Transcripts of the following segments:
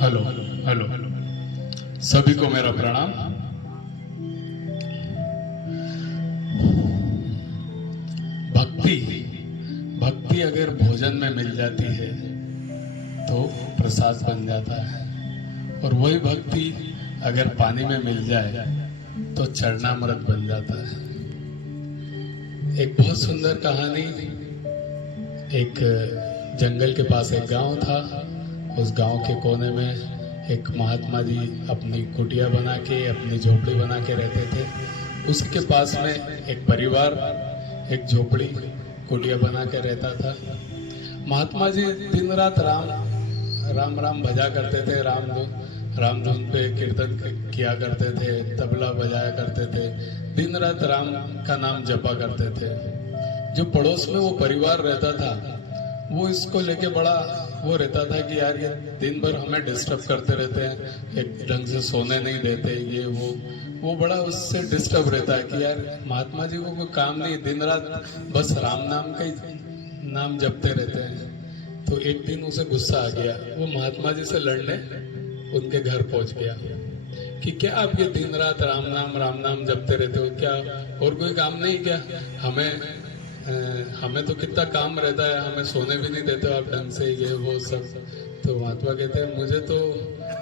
Hello hello सभी को मेरा प्रणाम। भक्ति भक्ति अगर भोजन में मिल जाती है तो प्रसाद बन जाता है, और वही भक्ति अगर पानी में मिल जाए तो चरणामृत बन जाता है। एक बहुत सुंदर कहानी। एक जंगल के पास एक गांव था। उस गांव के कोने में एक महात्मा जी अपनी कुटिया बना के, अपनी झोपड़ी बना के रहते थे। उसके पास में एक परिवार एक झोपड़ी कुटिया बना के रहता था। महात्मा जी दिन रात राम राम भजा करते थे, राम धुन पे कीर्तन किया करते थे, तबला बजाया करते थे, दिन रात राम का नाम जपा करते थे। जो पड़ोस में वो परिवार रहता था वो इसको लेके बड़ा वो रहता था कि यार ये दिन भर हमें डिस्टर्ब करते रहते हैं, एक ढंग से सोने नहीं देते, ये वो बड़ा उससे डिस्टर्ब रहता है कि यार महात्मा जी को कोई काम नहीं, दिन रात बस राम नाम का ही नाम जपते रहते हैं। तो एक दिन उसे गुस्सा आ गया, वो महात्मा जी से लड़ने उनके घर पहुंच गया कि क्या आप ये दिन रात राम नाम जपते रहते हो, क्या और कोई काम नहीं क्या? हमें तो कितना काम रहता है, हमें सोने भी नहीं देते हो आप ढंग से, ये वो सब। तो महात्मा कहते हैं मुझे तो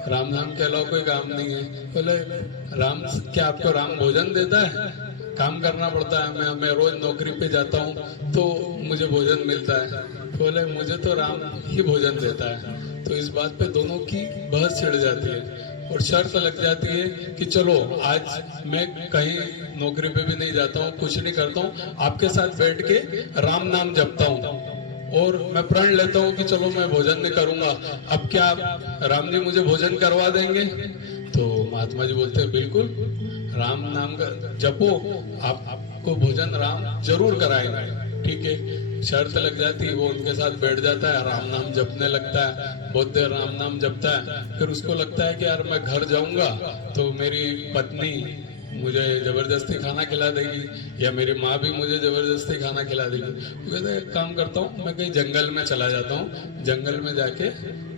राम नाम के अलावा कोई काम नहीं है। बोले राम क्या आपको राम भोजन देता है? काम करना पड़ता है, मैं रोज नौकरी पे जाता हूँ तो मुझे भोजन मिलता है। बोले मुझे तो राम ही भोजन देता है। तो इस बात पे दोनों की बहस छिड़ जाती है और शर्त लग जाती है कि चलो आज मैं कहीं नौकरी पे भी नहीं जाता हूँ, कुछ नहीं करता हूँ, आपके साथ बैठ के राम नाम जपता हूँ और मैं प्रण लेता हूँ कि चलो मैं भोजन नहीं करूंगा। अब क्या राम जी मुझे भोजन करवा देंगे? तो महात्मा जी बोलते हैं बिल्कुल, राम नाम का जपो, आपको भोजन राम जरूर कराएंगे। ठीक है, शर्त लग जाती है। वो उनके साथ बैठ जाता है, राम नाम जपने लगता है, बहुत देर राम नाम जपता है। फिर उसको लगता है कि यार मैं घर जाऊंगा तो मेरी पत्नी मुझे जबरदस्ती खाना खिला देगी या मेरी माँ भी मुझे जबरदस्ती खाना खिला देगी। वो कहते हैं एक काम करता हूँ, मैं कहीं जंगल में चला जाता हूँ। जंगल में जाके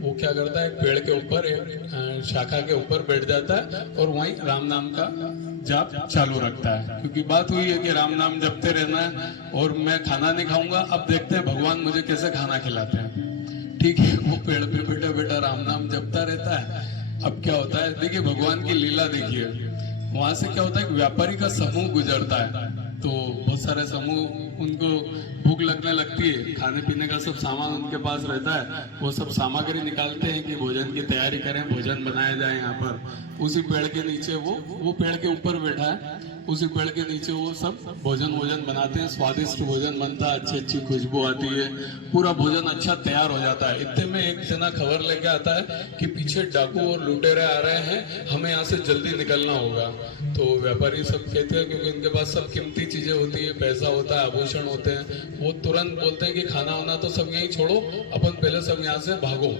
वो क्या करता है, पेड़ के ऊपर एक शाखा के ऊपर बैठ जाता है और वहीं राम नाम का जाप चालू रखता है, क्योंकि बात हुई है कि राम नाम जपते रहना है और मैं खाना नहीं खाऊंगा। अब देखते हैं भगवान मुझे कैसे खाना खिलाते हैं। ठीक है, वो पेड़ पे बैठा बैठा राम नाम जपता रहता है। अब क्या होता है, देखिए भगवान की लीला देखिए। वहां से क्या होता है, एक व्यापारी का समूह गुजरता है। तो बहुत सारे समूह, उनको भूख लगने लगती है, खाने पीने का सब सामान उनके पास रहता है। वो सब सामग्री निकालते हैं कि भोजन की तैयारी करें, भोजन बनाया जाए। यहाँ पर उसी पेड़ के नीचे वो पेड़ के ऊपर बैठा है, उसी पेड़ के नीचे वो सब भोजन बनाते हैं। स्वादिष्ट भोजन बनता है, अच्छी खुशबू आती है, पूरा भोजन अच्छा तैयार हो जाता है। इतने में एक जना खबर लेके आता है कि पीछे डाकू और लुटेरे आ रहे हैं, हमें यहाँ से जल्दी निकलना होगा। तो व्यापारी सब कहते हैं, क्योंकि उनके पास सब कीमती चीजें होती है, पैसा होता है, आभूषण होते हैं, वो तुरंत बोलते हैं कि खाना वाना तो सब यहीं छोड़ो, अपन पहले सब यहाँ से भागो।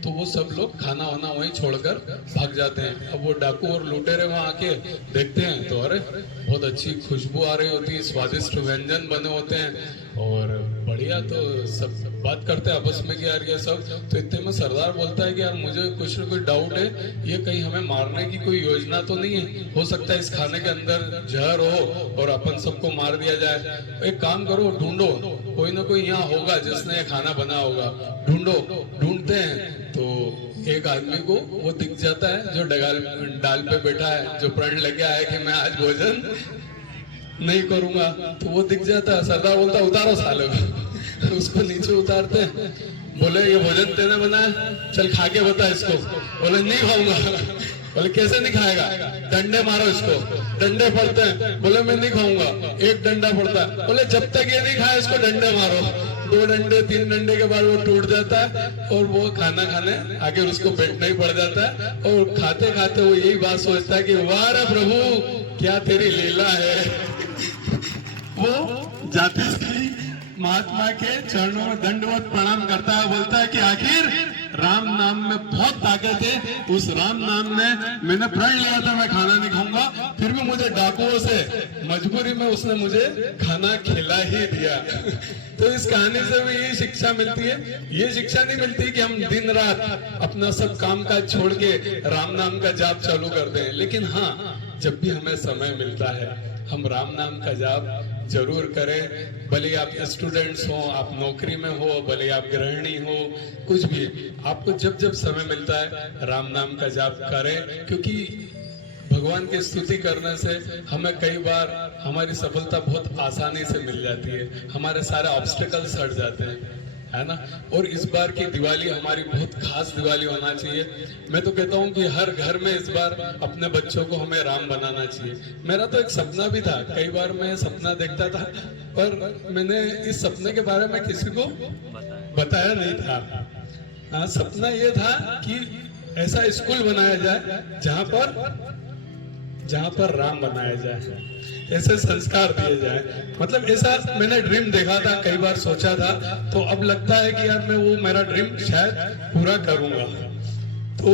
तो वो सब लोग खाना वाना वहीं छोड़कर भाग जाते हैं। अब वो डाकू और लुटेरे वहां आके देखते हैं तो अरे बहुत अच्छी खुशबू आ रही होती है, स्वादिष्ट व्यंजन बने होते हैं और बढ़िया। तो सब बात करते हैं आपस में कि यार ये सब। तो इतने में सरदार बोलता है कि यार मुझे कुछ न कुछ डाउट है, ये कहीं हमें मारने की कोई योजना तो नहीं है? हो सकता है इस खाने के अंदर जहर हो और अपन सबको मार दिया जाए। एक काम करो, ढूंढो, कोई ना कोई यहाँ होगा जिसने ये खाना बना होगा, ढूंढते हैं। तो एक आदमी को वो दिख जाता है जो डाल पे बैठा है, जो प्रण लेके आया कि मैं आज भोजन नहीं करूंगा। तो वो दिख जाता है। सरदार बोलता है उतारो साले को। उसको नीचे उतारते हैं, बोले ये भोजन तेने बनाया, चल खा के बता इसको। बोले नहीं खाऊंगा। बोले कैसे नहीं खाएगा? डंडे मारो इसको। डंडे पड़ते हैं। बोले मैं नहीं खाऊंगा। एक डंडा पड़ता है। बोले जब तक ये नहीं खाया इसको डंडे मारो। 2 डंडे 3 डंडे के बाद वो टूट जाता है और वो खाना खाने आगे उसको बैठना ही पड़ जाता है। और खाते खाते वो यही बात सोचता है कि वाह रे प्रभु, क्या तेरी लीला है। वो जाते महात्मा के चरणों में दंडवत प्रणाम करता है, बोलता है कि आखिर राम नाम में बहुत ताकत है। उस राम नाम में मैंने प्रण लिया था मैं खाना नहीं खाऊंगा, फिर भी मुझे डाकुओं से मजबूरी में उसने मुझे खाना खिला ही दिया। तो इस कहानी से भी ये शिक्षा मिलती है। ये शिक्षा नहीं मिलती कि हम दिन रात अपना सब काम काज छोड़ के राम नाम का जाप चालू कर दें, लेकिन हाँ, जब भी हमें समय मिलता है हम राम नाम का जाप जरूर करें। भले आप स्टूडेंट्स हो, आप नौकरी में हो, भले आप गृहिणी हो, कुछ भी, आपको जब जब समय मिलता है राम नाम का जाप करें, क्योंकि भगवान की स्तुति करने से हमें कई बार हमारी सफलता बहुत आसानी से मिल जाती है, हमारे सारे ऑब्स्टिकल्स हट जाते हैं, है ना। और इस बार की दिवाली हमारी बहुत खास दिवाली होना चाहिए। मैं तो कहता हूँ कि हर घर में इस बार अपने बच्चों को हमें राम बनाना चाहिए। मेरा तो एक सपना भी था, कई बार मैं सपना देखता था, पर मैंने इस सपने के बारे में किसी को बताया नहीं था। हाँ, सपना ये था कि ऐसा स्कूल बनाया जाए जहाँ पर राम बनाया जाए, ऐसे संस्कार दिए जाए। मतलब ऐसा मैंने ड्रीम देखा था, कई बार सोचा था, तो अब लगता है कि यार मैं वो मेरा ड्रीम शायद पूरा करूंगा। तो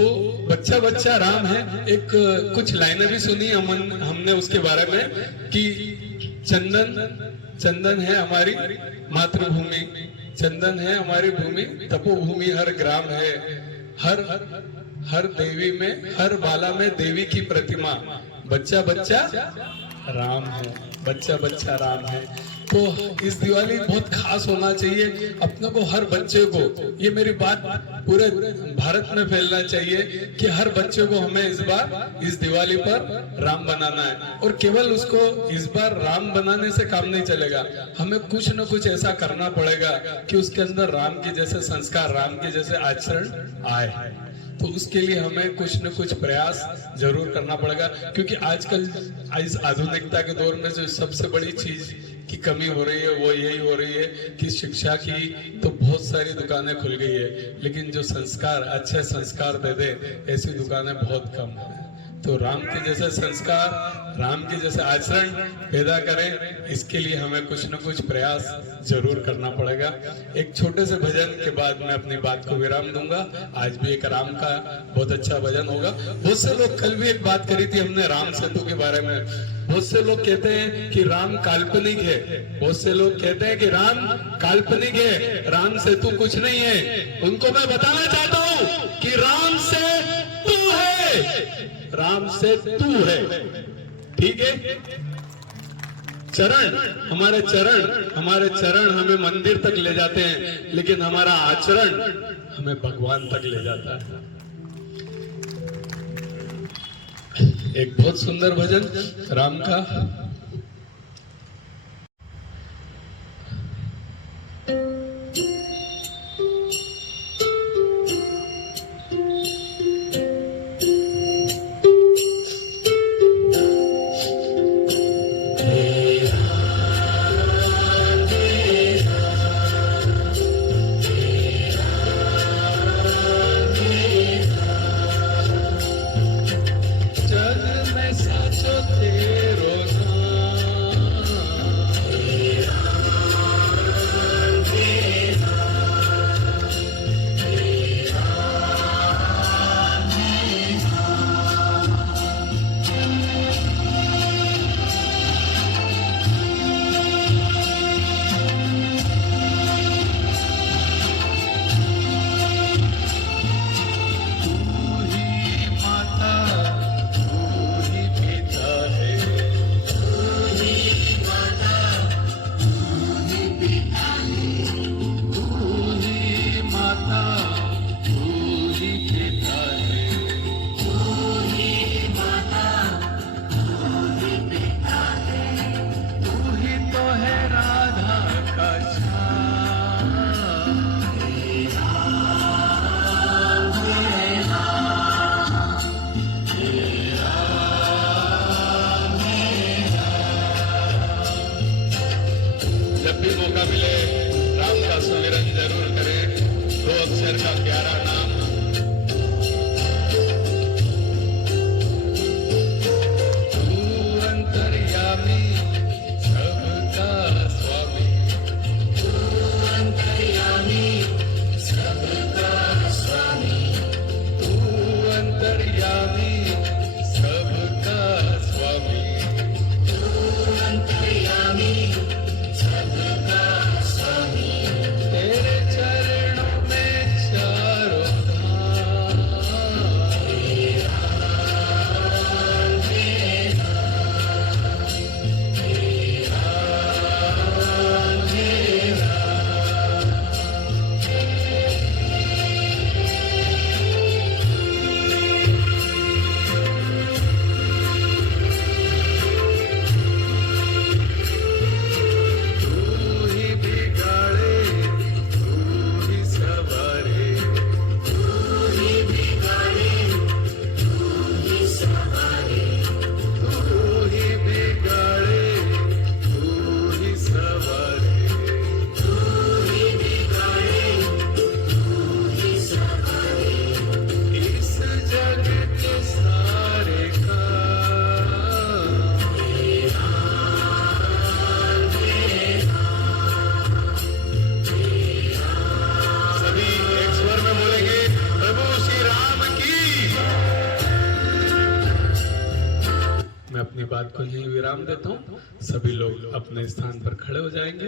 बच्चा बच्चा राम है, एक कुछ लाइनें भी सुनी हमने उसके बारे में कि चंदन है हमारी मातृभूमि, चंदन है हमारी भूमि, तपोभूमि हर ग्राम है, हर देवी में, हर बाला में देवी की प्रतिमा, बच्चा बच्चा राम है, बच्चा बच्चा राम है। तो इस दिवाली बहुत खास होना चाहिए अपने को, हर बच्चे को, ये मेरी बात पूरे भारत में फैलना चाहिए कि हर बच्चे को हमें इस बार इस दिवाली पर राम बनाना है। और केवल उसको इस बार राम बनाने से काम नहीं चलेगा, हमें कुछ न कुछ ऐसा करना पड़ेगा कि उसके अंदर राम के जैसे संस्कार, राम के जैसे आचरण आए। तो उसके लिए हमें कुछ न कुछ प्रयास जरूर करना पड़ेगा, क्योंकि आजकल इस आधुनिकता के दौर में जो सबसे बड़ी चीज की कमी हो रही है वो यही हो रही है कि शिक्षा की तो बहुत सारी दुकानें खुल गई है, लेकिन जो संस्कार, अच्छे संस्कार दे दे, ऐसी दुकानें बहुत कम है। तो राम के जैसे संस्कार, राम के जैसे आचरण पैदा करें, इसके लिए हमें कुछ न कुछ प्रयास जरूर करना पड़ेगा। एक छोटे से भजन के बाद मैं अपनी बात को विराम दूंगा। आज भी एक राम का बहुत अच्छा भजन होगा। बहुत से लोग, कल भी एक बात करी थी हमने राम सेतु के बारे में, बहुत से लोग कहते हैं कि राम काल्पनिक है, बहुत से लोग कहते हैं कि राम काल्पनिक है, राम सेतु कुछ नहीं है। उनको मैं बताना चाहता हूँ कि राम से तू है, राम से तू है, ठीक है। हमारे चरण हमें मंदिर तक ले जाते हैं, लेकिन हमारा आचरण हमें भगवान तक ले जाता है। एक बहुत सुंदर भजन राम का। जग में साचो तेरो नाम, मैं अपनी बात को यहीं विराम देता हूँ। सभी लोग अपने स्थान पर खड़े हो जाएंगे।